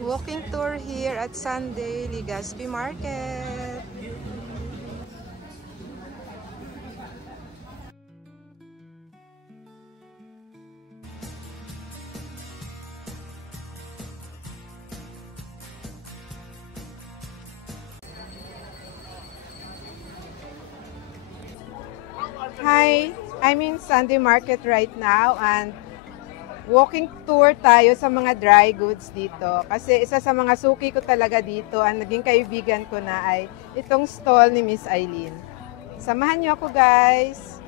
Walking tour here at Sunday Legazpi Market. Hi, I'm in Sunday Market right now and walking tour tayo sa mga dry goods dito. Kasi isa sa mga suki ko talaga dito, ang naging kaibigan ko na ay itong stall ni Miss Eileen. Samahan niyo ako, guys!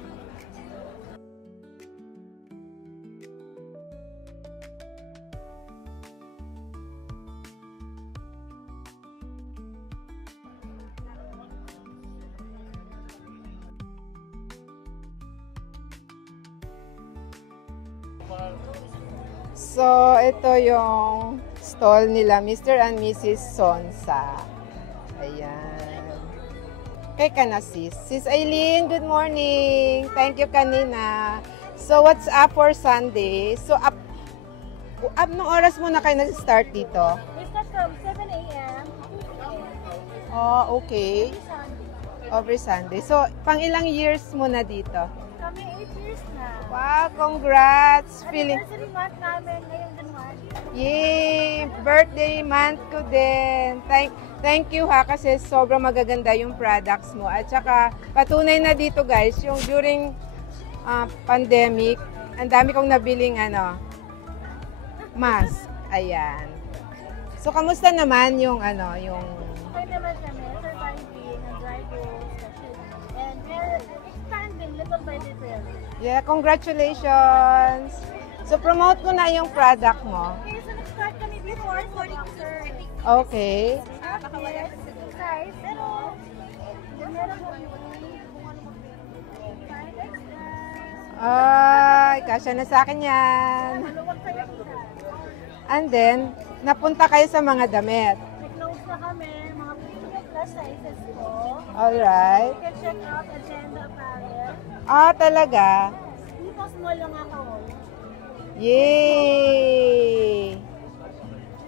So, ito yung stall nila, Mr. and Mrs. Sonsa. Ayan. Kay ka na, sis. Sis Eileen, good morning. Thank you kanina. So, what's up for Sunday? So, up nung oras muna kayo nag-start dito? We start from 7 a.m. to 2 p.m. Oh, okay. Every Sunday. So, pang ilang years muna dito? Kami 8 years na. Wow, congrats! Anniversary month namin ngayong January. Yay! Birthday month ko din. Thank you ha, kasi sobrang magaganda yung products mo. At saka, patunay na dito guys, yung during pandemic, ang dami kong nabiling mask. Ayan. So, kamusta naman yung Okay naman kami, surviving, and dry goods, and we're expanding little by little. Yeah, congratulations! So, promote mo na yung product mo. Okay, so nag-start kami before 40%. Okay. Size, pero meron kami Ay, kasya na sa akin yan. maluwag kayo kita. And then, napunta kayo sa mga damit. Nag-close na kami, mga premium plus sizes ko. Alright. You can check out Agenda Apparel. Ah, talaga? Dito small lang ako. Yay!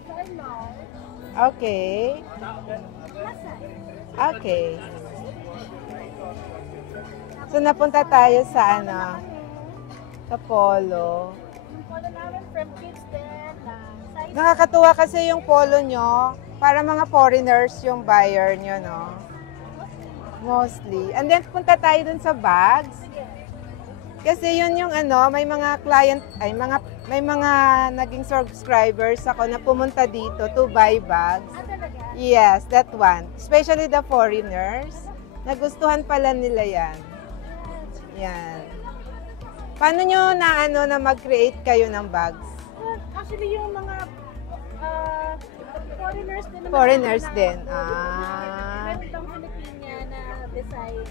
Sorry, large. Okay. Plus size. Okay. So, napunta tayo sa sa polo. Yung polo namin from kids din. Size. Nakakatuwa kasi yung polo nyo, para mga foreigners yung buyer nyo, no? Mostly. And then, punta tayo dun sa bags. Sige. Kasi yun yung may mga client, may mga naging subscribers ako na pumunta dito to buy bags. Ah, talaga? Yes, that one. Especially the foreigners. Nagustuhan pala nila yan. Yan. Paano nyo na mag-create kayo ng bags? Actually, yung mga foreigners din. Foreigners din. Meron itong Filipina na design.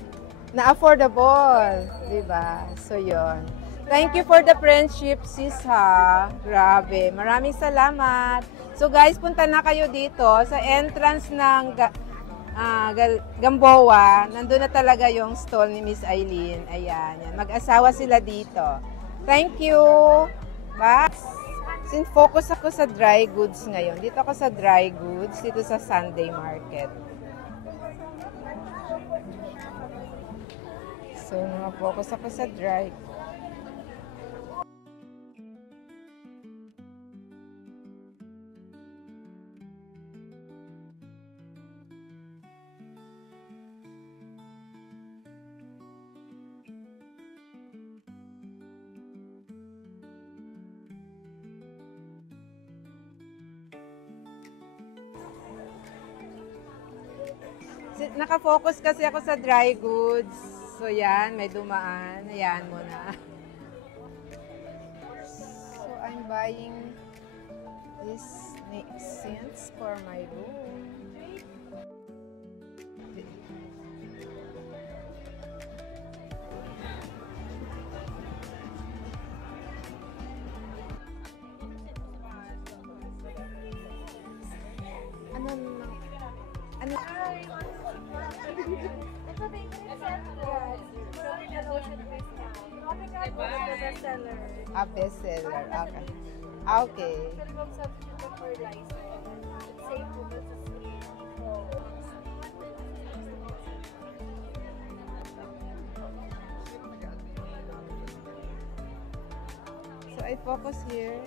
Na affordable, 'di ba? So 'yon. Thank you for the friendship, sis ha. Grabe. Maraming salamat. So guys, punta na kayo dito sa entrance ng Gamboa. Nandun na talaga yung stall ni Miss Eileen. Ayan, yan. Mag-asawa sila dito. Thank you. Bye. Since focus ako sa dry goods ngayon. Dito ako sa dry goods, dito sa Sunday Market. So, focus ako sa dry. Nakafocus kasi ako sa dry goods. So, yan. May dumaan. Ayan mo na. So, I'm buying this scents for my room. Ano? Ito ba yung set? Tropical Ocean Breeze now. Tropical Ocean bestseller. A bestseller. Okay. Okay. Pero mag-substitute for rice. It's safe po ba sa skin? So I focus here.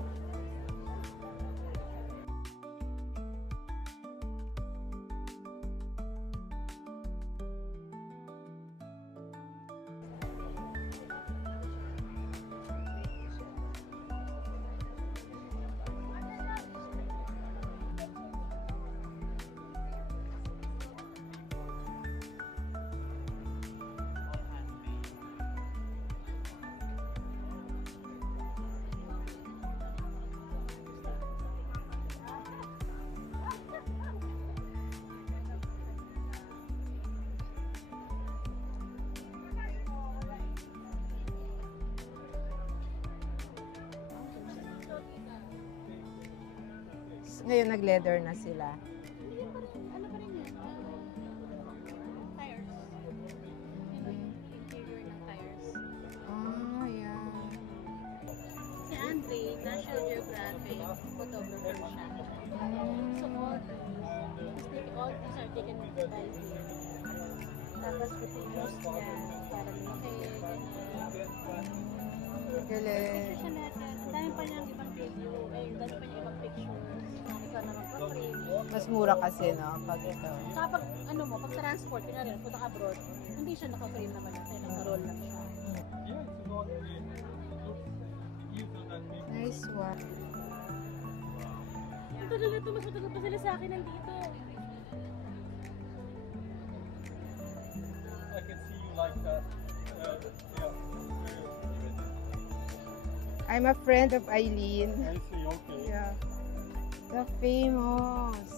Ngayon nag-leather na sila. Ano pa rin yan? Tires. Interior ng tires. Ah, yeah. Si Andre, National Geographic photographer siya. So all these are taken by him. Tapos photos niya para lumaki, ganyan. Galing. Picture siya natin. Ang dami pa niyang ibang video. Ang dami pa niyang ibang pictures. Ikaw na magpa-frame. Mas mura kasi, no? Pag ito. Kapag ano mo, pag transport, pinari, punta ka abroad, hindi siya naka-frame naman natin. Naka-roll lang siya. Nice one. Ang tagal na ito, mas matagal pa sila sa akin nandito. I can see you like that. I'm a friend of Eileen. I see, okay. Yeah. The famous.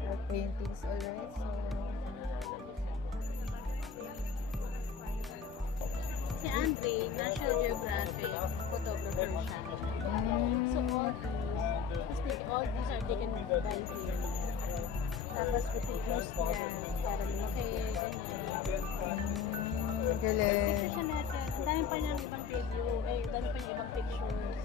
The paintings already. Si Andre, National Geographic photographer siya. So all these are taken by him. Tapos photos niya para lumaki, ganyan. Galing. Picture siya natin. Ang dami pa niyang ibang video. Ang dami pa niyang ibang pictures.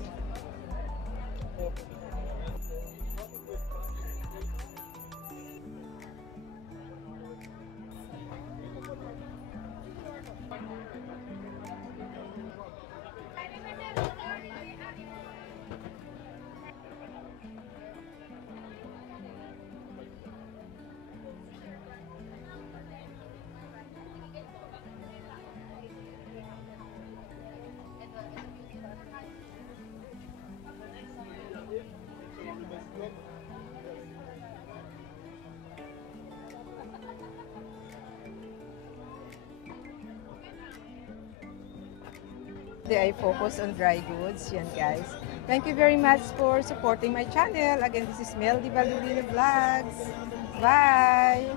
I focus on dry goods. Yan, guys. Thank you very much for supporting my channel. Again, this is Mel Di Balduino Vlogs. Bye!